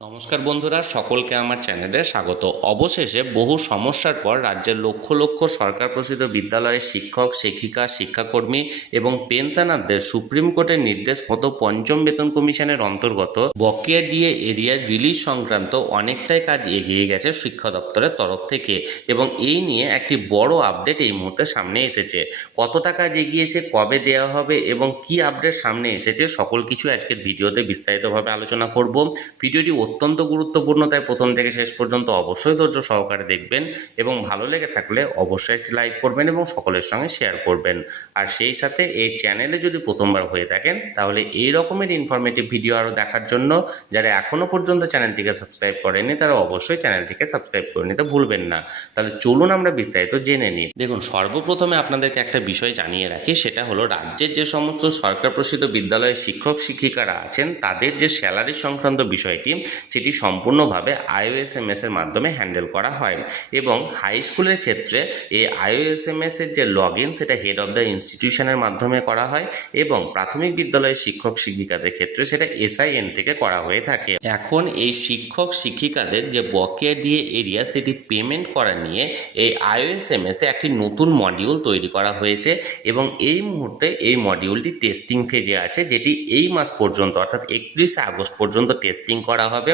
নমস্কার বন্ধুরা, সকলকে আমার চ্যানেলে স্বাগত। অবশেষে বহু সমস্যার পর রাজ্যের লক্ষ লক্ষ সরকার প্রসিদ্ধ বিদ্যালয়ের শিক্ষক, শিক্ষিকা, শিক্ষাকর্মী এবং পেনশনারদের সুপ্রিম কোর্টের নির্দেশ মতো পঞ্চম বেতন কমিশনের অন্তর্গত বকেয়া ডিএ এরিয়ার রিলিজ সংক্রান্ত অনেকটাই কাজ এগিয়ে গেছে শিক্ষা দপ্তরের তরফ থেকে, এবং এই নিয়ে একটি বড় আপডেট এই মুহূর্তে সামনে এসেছে। কতটা কাজ এগিয়েছে, কবে দেওয়া হবে এবং কি আপডেট সামনে এসেছে, সকল কিছু আজকের ভিডিওতে বিস্তারিতভাবে আলোচনা করব। ভিডিওটি অত্যন্ত গুরুত্বপূর্ণ, তাই প্রথম থেকে শেষ পর্যন্ত অবশ্যই ধৈর্য সহকারে দেখবেন এবং ভালো লেগে থাকলে অবশ্যই একটি লাইক করবেন এবং সকলের সঙ্গে শেয়ার করবেন। আর সেই সাথে এই চ্যানেলে যদি প্রথমবার হয়ে থাকেন তাহলে এই রকমের ইনফরমেটিভ ভিডিও আরও দেখার জন্য যারা এখনও পর্যন্ত চ্যানেলটিকে সাবস্ক্রাইব করেননি তারা অবশ্যই চ্যানেলটিকে সাবস্ক্রাইব করে নিতে ভুলবেন না। তাহলে চলুন আমরা বিস্তারিত জেনে নিই। দেখুন, সর্বপ্রথমে আপনাদেরকে একটা বিষয় জানিয়ে রাখি, সেটা হলো রাজ্যের যে সমস্ত সরকার প্রসিদ্ধ বিদ্যালয়ের শিক্ষক শিক্ষিকারা আছেন তাদের যে স্যালারি সংক্রান্ত বিষয়টি সেটি সম্পূর্ণভাবে আইওএসএমএস এর মাধ্যমে হ্যান্ডেল করা হয়, এবং হাই স্কুলের ক্ষেত্রে এই আইওএসএমএস এর যে লগ ইন সেটা হেড অফ দ্য ইনস্টিটিউশনের মাধ্যমে করা হয়, এবং প্রাথমিক বিদ্যালয়ের শিক্ষক শিক্ষিকাদের ক্ষেত্রে সেটা এসআইএন থেকে করা হয়ে থাকে। এখন এই শিক্ষক শিক্ষিকাদের যে বকেয়া ডিএ এরিয়া সেটি পেমেন্ট করা নিয়ে এই আইওএসএমএস এ একটি নতুন মডিউল তৈরি করা হয়েছে, এবং এই মুহূর্তে এই মডিউলটি টেস্টিং ফেজে আছে, যেটি এই মাস পর্যন্ত অর্থাৎ 31 আগস্ট পর্যন্ত টেস্টিং করা হবে।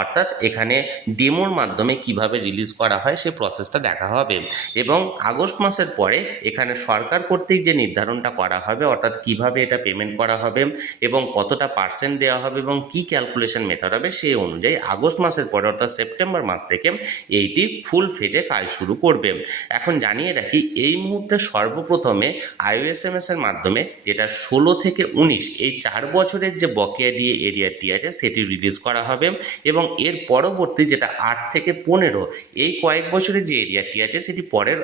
অর্থাৎ এখানে ডেমোর মাধ্যমে কিভাবে রিলিজ করা হয় সে প্রসেসটা দেখা হবে, এবং আগস্ট মাসের পরে এখানে সরকার কর্তৃক যে নির্ধারণটা করা হবে অর্থাৎ কিভাবে এটা পেমেন্ট করা হবে এবং কতটা পার্সেন্ট দেওয়া হবে এবং কি ক্যালকুলেশন মেথড হবে সেই অনুযায়ী আগস্ট মাসের পরে অর্থাৎ সেপ্টেম্বর মাস থেকে এইটি ফুল ফেজে কাজ শুরু করবে। এখন জানিয়ে রাখি, এই মুহূর্তে সর্বপ্রথমে আইওএসএমএস এর মাধ্যমে যেটা 16 থেকে 19 এই 4 বছরের যে বকেয়া ডিএ এরিয়াটি আছে সেটি রিলিজ করা হবে, এবং এর পরবর্তী যেটা 8 থেকে 15 এই কয়েক বছরের যে এরিয়াটি আছে সেটি পরের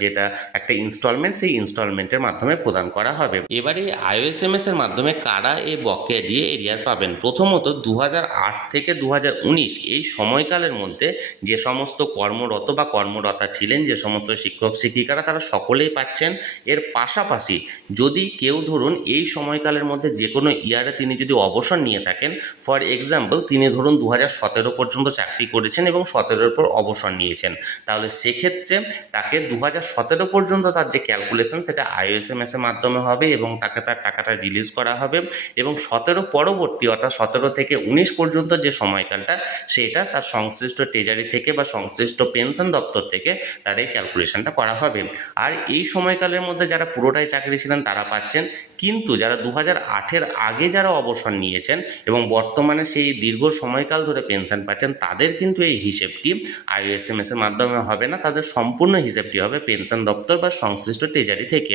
যেটা একটা ইনস্টলমেন্ট সেই ইনস্টলমেন্টের মাধ্যমে প্রদান করা হবে। এবারে আইওএসএমএস এর মাধ্যমে কারা এই বকেয়া ডিএ এরিয়ার পাবেন? প্রথমত 2008 থেকে 2019 এই সময়কালের মধ্যে যে সমস্ত কর্মরত বা কর্মরতা ছিলেন, যে সমস্ত শিক্ষক শিক্ষিকারা, তারা সকলেই পাচ্ছেন। এর পাশাপাশি যদি কেউ ধরুন এই সময়কালের মধ্যে যে কোনো ইয়ারে তিনি যদি অবসর নিয়ে থাকেন, ফর এক্সাম্পল তিনি ধরুন 2017 পর্যন্ত চাকরি করেছেন এবং 17-র পর অবসর নিয়েছেন, তাহলে সেক্ষেত্রে তাকে 2017 পর্যন্ত তার যে ক্যালকুলেশন সেটা আইওএসএমএস এর মাধ্যমে হবে এবং তাকে তার টাকাটা রিলিজ করা হবে, এবং 17 পরবর্তী অর্থাৎ 17 থেকে 19 পর্যন্ত যে সময়কালটা সেটা তার সংশ্লিষ্ট ট্রেজারি থেকে বা সংশ্লিষ্ট পেনশন দপ্তর থেকে তার এই ক্যালকুলেশনটা করা হবে। আর এই সময়কালের মধ্যে যারা পুরোটাই চাকরি ছিলেন তারা পাচ্ছেন, কিন্তু যারা 2008-এর আগে যারা অবসর নিয়েছেন এবং বর্তমানে সেই দীর্ঘ সময়কাল ধরে পেনশন পাচ্ছেন তাদের কিন্তু এই হিসেবটি আইওএসএমএস এর মাধ্যমে হবে না, তাদের সম্পূর্ণ হিসেবটি হবে পেনশন দপ্তর বা সংশ্লিষ্ট ট্রেজারি থেকে।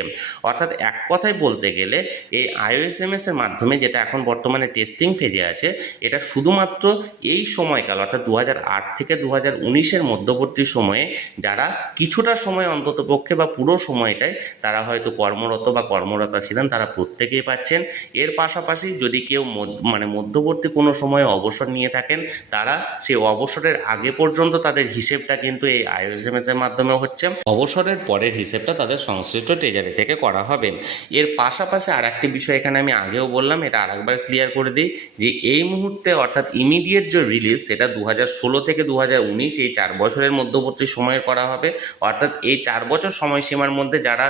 অর্থাৎ এক কথায় বলতে গেলে এই আইওএসএমএস এর মাধ্যমে যেটা এখন বর্তমানে টেস্টিং ফেজে আছে, এটা শুধুমাত্র এই সময়কাল অর্থাৎ 2008 থেকে 2019-এর মধ্যবর্তী সময়ে যারা কিছুটা সময় অন্ততপক্ষে বা পুরো সময়টাই তারা হয়তো কর্মরত বা কর্মরতা ছিলেন তারা প্রত্যেকেই পাচ্ছেন। এর পাশাপাশি যদি কেউ মধ্যবর্তী কোনো সময়ে অবসর নিয়ে থাকেন তারা সেই অবসরের আগে পর্যন্ত তাদের হিসেবটা কিন্তু এই আইওএসএমএস এর মাধ্যমে হচ্ছে, অবসরের পরের হিসেবটা তাদের সংশ্লিষ্ট ট্রেজারি থেকে করা হবে। এর পাশাপাশি আর একটি বিষয় এখানে আমি আগেও বললাম, এটা আরেকবার ক্লিয়ার করে দিই যে এই মুহূর্তে অর্থাৎ ইমিডিয়েট যে রিলিজ সেটা 2016 থেকে 2019 এই 4 বছরের মধ্যবর্তী সময়ের করা হবে। অর্থাৎ এই 4 বছর সময়সীমার মধ্যে যারা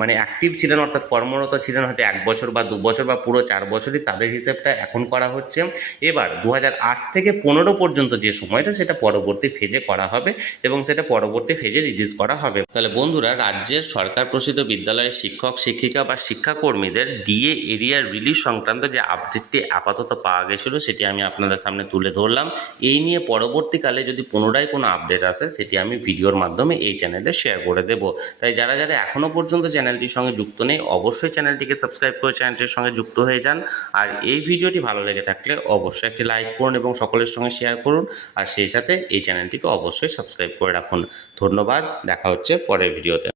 মানে অ্যাক্টিভ ছিলেন অর্থাৎ কর্মরত ছিলেন হয়তো 1 বছর বা 2 বছর বা পুরো 4 বছরই, তাদের হিসেবটা এখন করা হচ্ছে। এবার 2008 থেকে 15 পর্যন্ত যে সময়টা সেটা পরবর্তী ফেজে করা হবে এবং সেটা পরবর্তী ফেজে রিলিজ করা হবে। তাহলে বন্ধুরা, রাজ্যের সরকার প্রসিদ্ধ বিদ্যালয়ের শিক্ষক শিক্ষিকা বা শিক্ষাকর্মীদের ডিএ এরিয়ার রিলিজ সংক্রান্ত যে আপডেটটি আপাতত পাওয়া গেছিলো সেটি আমি আপনাদের সামনে তুলে ধরলাম। এই নিয়ে পরবর্তীকালে যদি পুনরায় কোনো আপডেট আসে সেটি আমি ভিডিওর মাধ্যমে এই চ্যানেলে শেয়ার করে দেব। তাই যারা যারা এখনও পর্যন্ত চ্যানেলটির সঙ্গে যুক্ত নেই অবশ্যই চ্যানেলটিকে সাবস্ক্রাইব করে চ্যানেলটির সঙ্গে যুক্ত হয়ে যান। আর এই ভিডিওটি ভালো লেগে থাকলে অবশ্যই একটি লাইক করুন এবং সকলের সঙ্গে শেয়ার করুন, আর সেই সাথে এই চ্যানেলটিকে অবশ্যই সাবস্ক্রাইব করে রাখুন। ধন্যবাদ, দেখা হচ্ছে পরের ভিডিওতে।